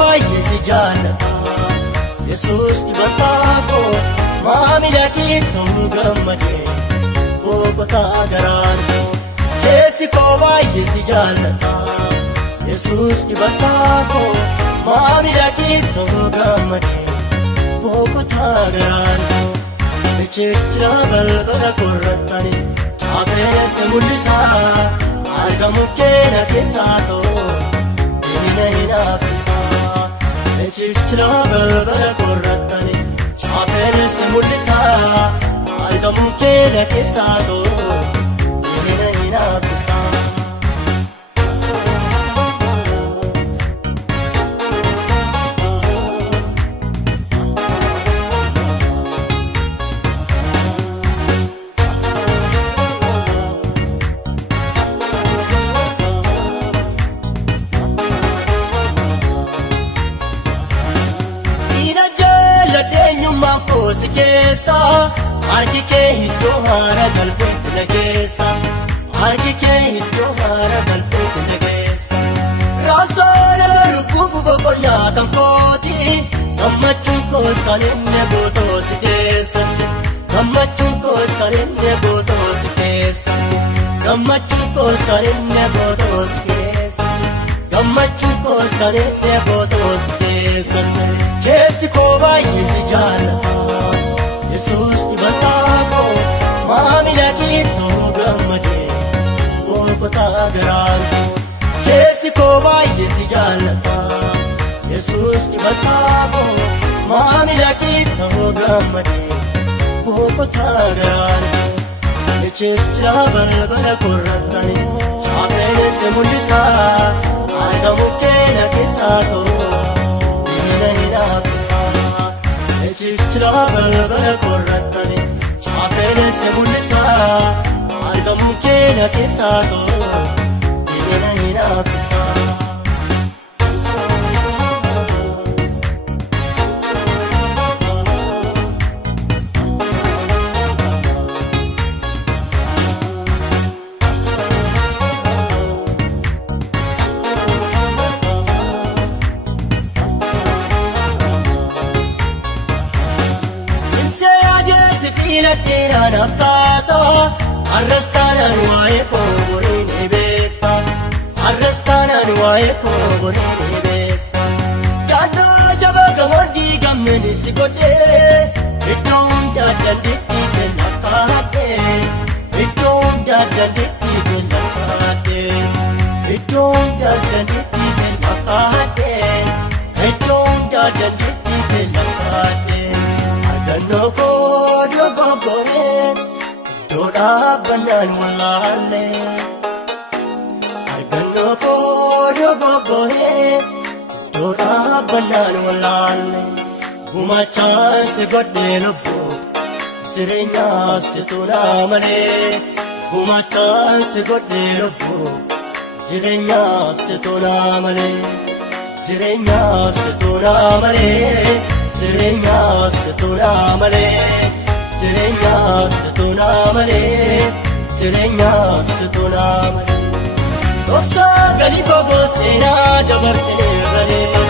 baay'ee si jaallata Yesuus dibataa koo maamila kee ta'uu gammadee boqotaa garaan koo keessi koo baay'ee si jaallata Yesuus dibataa koo maamila kee ta'uu gammadee boqotaa garaan koo Echechira balbala korratani chaapere se mul'isaa argamu keenya keessaa ta'uu Dina hinaafsisa Echechira balbala korratani chaapere se mul'isaa argamu keenya keessaa ta'uu Dina hinaafsisa Si keessa harki kee iddoo haara galbeetti na geessa harki kee iddoo haara galbeetti na geessa raabsoon lubbuuf boqonnaa kan kooti gammachuun koos kan inni bootoo si keessatti gammachuun koos kan inni bootoo si keessatti gammachuun koos kan inni bootoo si keessatti gammachuun koos kan inni bootoo si keessatti keessi koo baay'ee si jaallata Yesuus dibataa koo maamila kee ta'uu gammadee boqotaa garaan koo keessi koo baay'ee si jaallata Yesuus dibataa koo maamila kee ta'uu gammadee boqotaa garaan koo Echechira balbala korratani chaapere se mul'isaa argamu keenya keessaa ta'uu Dina hinaafsisa Echechira balbala korratani chaapere se mul'isaa argamu keenya keessaa ta'uu Dina hinaafsisa Dina naftaata arrastaanaan waa'ee koo borii ni beekta arrastaanaan waa'ee koo borii ni beekta Daandoo jabaa gamoodii gammeen si godhee iddoo hundaa dandeettii kenna kaadhee iddoo hundaa dandeettii kenna kaadhee iddoo hundaa dandeettii kenna kaadhee iddoo hundaa dandeettii kenna kaadhee argannoo koo Doodhaa bannaan wallaalee argannoo koo dogoggoree doodhaa bannaan wallaalee gumachaan si godhee lubbuu jireenyaaf si tuulaa malee gumachaan si godhee lubbuu jireenyaaf si tuulaa malee jireenyaaf si tuulaa malee jireenyaaf si tuulaa malee jireenyaaf si tuulaa malee jireenyaaf si tuulaa malee dhoksaa galii fagoo seenaa dabarsineerra deema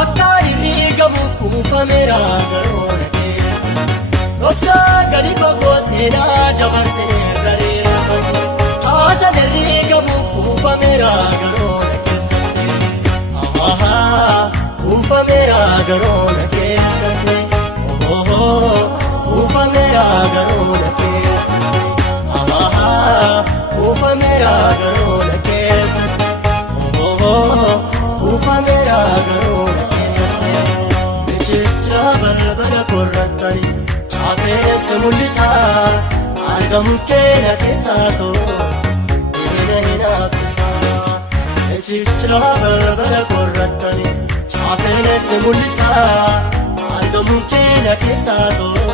akkaan hirriigamu kuufameera garoona keessa dhoksaa galii fagoo seenaa dabarsineerra deema haasan hirriigamu kuufameera garoona keessa kuufameera garoona keessa kuufameera garoona keessa kuufameera garoona keessa kuufameera garoona keessa Echechira balbala korratani chaapere se mul'isaa argamu keenya keessaa ta'uu Dina hinaafsisa Echechira balbala korratani chaapere se mul'isaa argamu keenya keessaa ta'uu